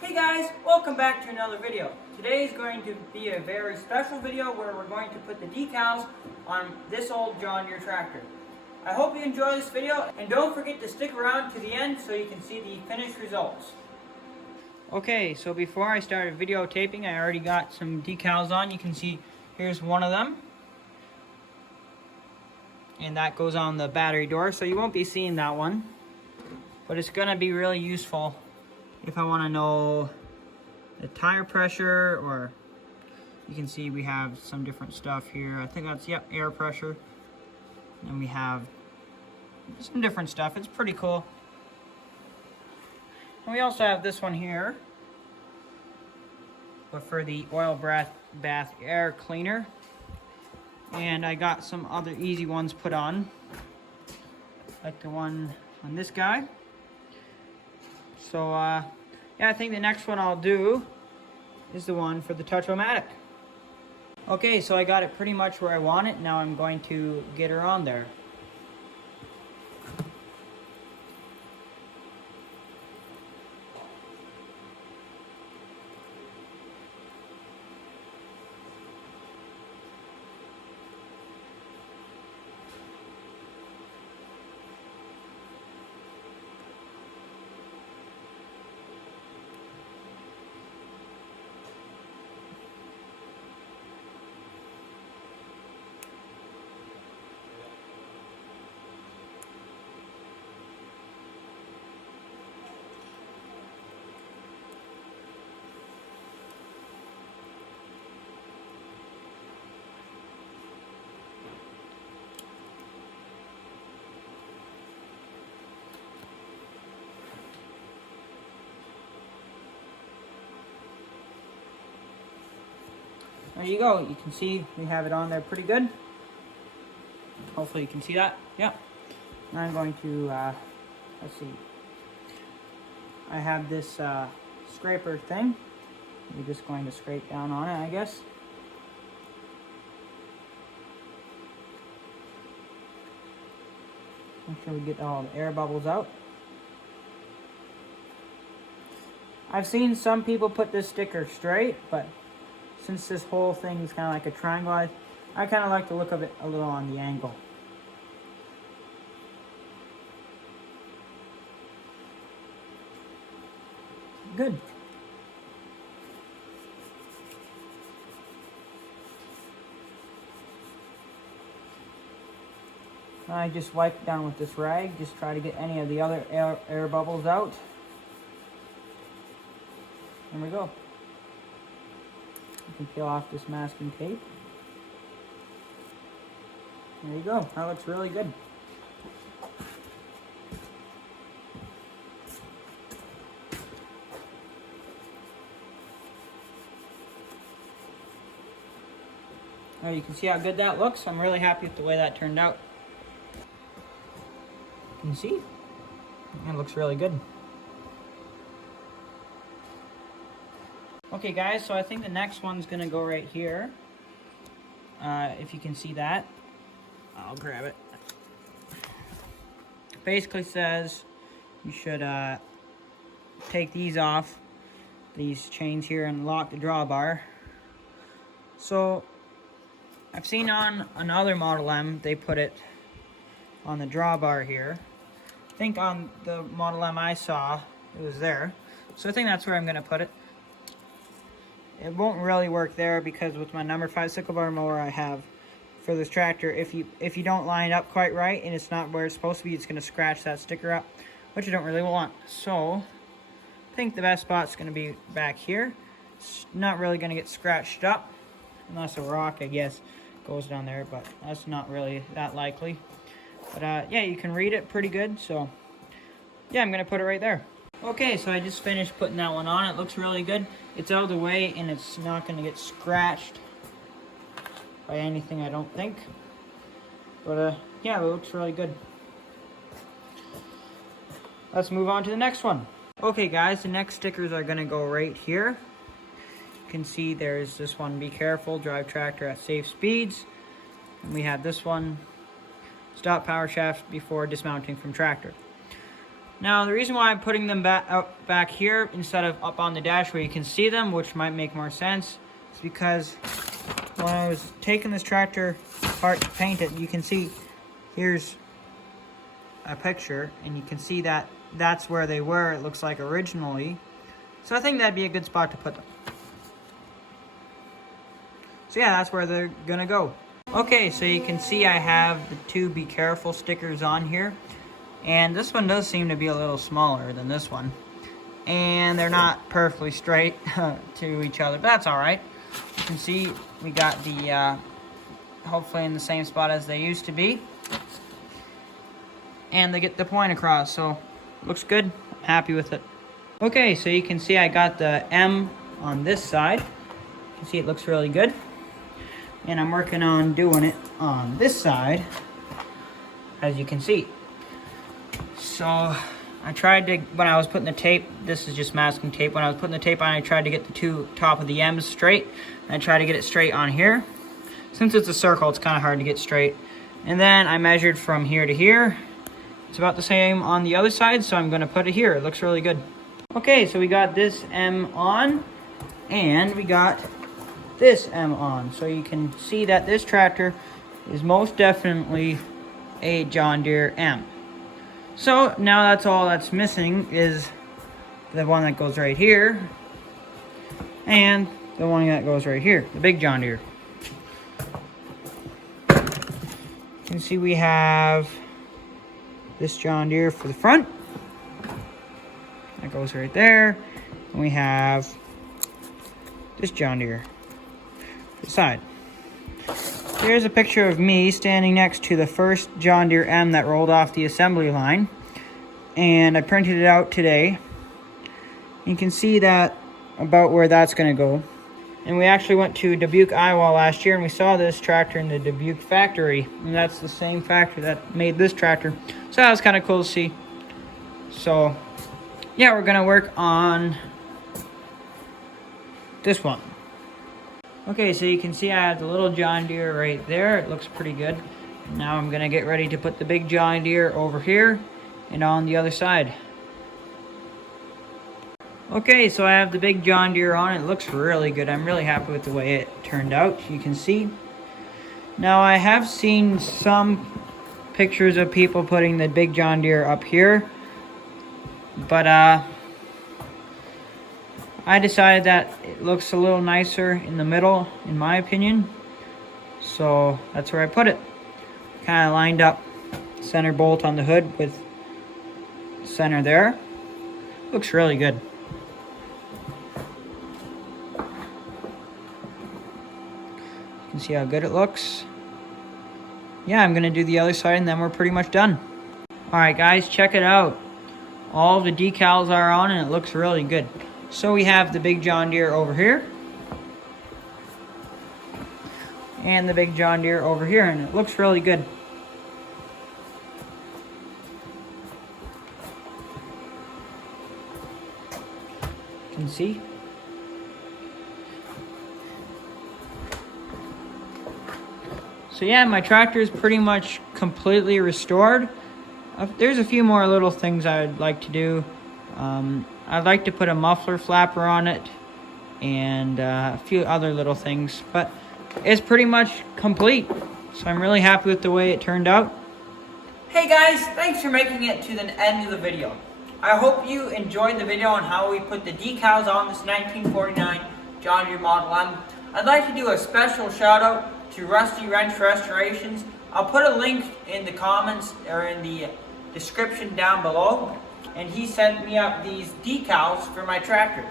Hey guys, welcome back to another video. Today is going to be a very special video where we're going to put the decals on this old John Deere tractor. I hope you enjoy this video and don't forget to stick around to the end so you can see the finished results. Okay, so before I started videotaping, I already got some decals on. You can see here's one of them. And that goes on the battery door, so you won't be seeing that one. But it's going to be really useful if I want to know the tire pressure, or you can see we have some different stuff here. I think that's, yep, air pressure. And we have some different stuff. It's pretty cool. And we also have this one here, but for the oil bath air cleaner. And I got some other easy ones put on, like the one on this guy. So yeah, I think the next one I'll do is the one for the Touch-O-Matic. Okay, so I got it pretty much where I want it. Now I'm going to get her on there. There you go. You can see we have it on there pretty good. Hopefully you can see that. Yeah. Now I'm going to, let's see. I have this scraper thing. We're just going to scrape down on it, I guess. Make sure we get all the air bubbles out. I've seen some people put this sticker straight, but since this whole thing is kind of like a triangle, I kind of like the look of it a little on the angle. Good. I just wipe it down with this rag, just try to get any of the other air bubbles out. There we go. You can peel off this masking tape. There you go. That looks really good. Now you can see how good that looks. I'm really happy with the way that turned out. You can see? It looks really good. Okay guys, so I think the next one's gonna go right here. If you can see that, I'll grab it. Basically says you should take these off, these chains here, and lock the drawbar. So I've seen on another Model M, they put it on the drawbar here. I think on the Model M I saw, it was there. So I think that's where I'm gonna put it. It won't really work there because with my number 5 sickle bar mower I have for this tractor, if you don't line it up quite right and it's not where it's supposed to be, it's going to scratch that sticker up, which I don't really want. So I think the best spot's going to be back here. It's not really going to get scratched up unless a rock, I guess, goes down there, but that's not really that likely. But yeah, you can read it pretty good, so yeah, I'm going to put it right there. Okay, so I just finished putting that one on. It looks really good. It's out of the way and it's not going to get scratched by anything, I don't think. But yeah, it looks really good. Let's move on to the next one. Okay guys, the next stickers are going to go right here. You can see there's this one, be careful, drive tractor at safe speeds. And we have this one, stop power shaft before dismounting from tractor. Now, the reason why I'm putting them back here instead of up on the dash where you can see them, which might make more sense, is because when I was taking this tractor apart to paint it, you can see here's a picture, and you can see that that's where they were, it looks like, originally. So I think that'd be a good spot to put them. So yeah, that's where they're gonna go. Okay, so you can see I have the two Be Careful stickers on here. And this one does seem to be a little smaller than this one. And they're not perfectly straight to each other, but that's alright. You can see we got the, hopefully in the same spot as they used to be. And they get the point across, so looks good. I'm happy with it. Okay, so you can see I got the M on this side. You can see it looks really good. And I'm working on doing it on this side, as you can see. So I tried to, when I was putting the tape, this is just masking tape. When I was putting the tape on, I tried to get the two top of the M's straight. And I tried to get it straight on here. Since it's a circle, it's kind of hard to get straight. And then I measured from here to here. It's about the same on the other side, so I'm going to put it here. It looks really good. Okay, so we got this M on, and we got this M on. So you can see that this tractor is most definitely a John Deere M. So now that's all that's missing is the one that goes right here and the one that goes right here, the big John Deere. You can see we have this John Deere for the front. That goes right there. And we have this John Deere for the side. Here's a picture of me standing next to the first John Deere M that rolled off the assembly line. And I printed it out today. You can see that about where that's going to go. And we actually went to Dubuque, Iowa last year, and we saw this tractor in the Dubuque factory. And that's the same factory that made this tractor. So that was kind of cool to see. So, yeah, we're going to work on this one. Okay, so you can see I have the little John Deere right there. It looks pretty good. Now I'm going to get ready to put the big John Deere over here and on the other side. Okay, so I have the big John Deere on. It looks really good. I'm really happy with the way it turned out, you can see. Now I have seen some pictures of people putting the big John Deere up here, but I decided that it looks a little nicer in the middle, in my opinion. So that's where I put it. Kind of lined up center bolt on the hood with center there. Looks really good. You can see how good it looks. Yeah, I'm gonna do the other side and then we're pretty much done. Alright guys, check it out. All the decals are on and it looks really good. So we have the big John Deere over here. And the big John Deere over here, and it looks really good. You can see. So yeah, my tractor is pretty much completely restored. There's a few more little things I'd like to do. I'd like to put a muffler flapper on it and a few other little things, but it's pretty much complete. So I'm really happy with the way it turned out. Hey guys, thanks for making it to the end of the video. I hope you enjoyed the video on how we put the decals on this 1949 John Deere Model M. I'd like to do a special shout out to Rusty Wrench Restorations. I'll put a link in the comments or in the description down below. And he sent me up these decals for my tractor.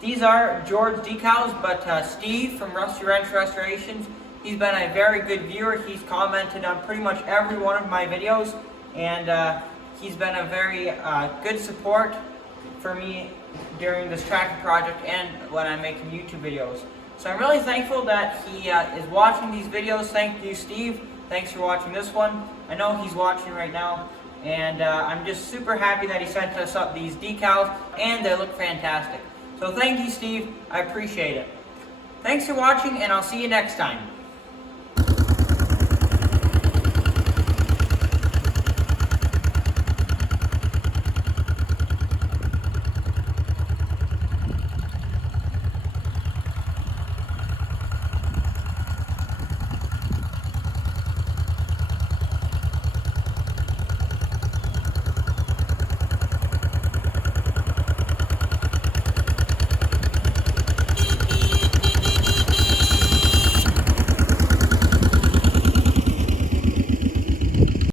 These are George decals, but Steve from Rusty Wrench Restorations, he's been a very good viewer. He's commented on pretty much every one of my videos, and he's been a very good support for me during this tractor project and when I'm making YouTube videos. So I'm really thankful that he is watching these videos. Thank you, Steve. Thanks for watching this one. I know he's watching right now. And I'm just super happy that he sent us up these decals, and they look fantastic. So thank you, Steve. I appreciate it. Thanks for watching, and I'll see you next time.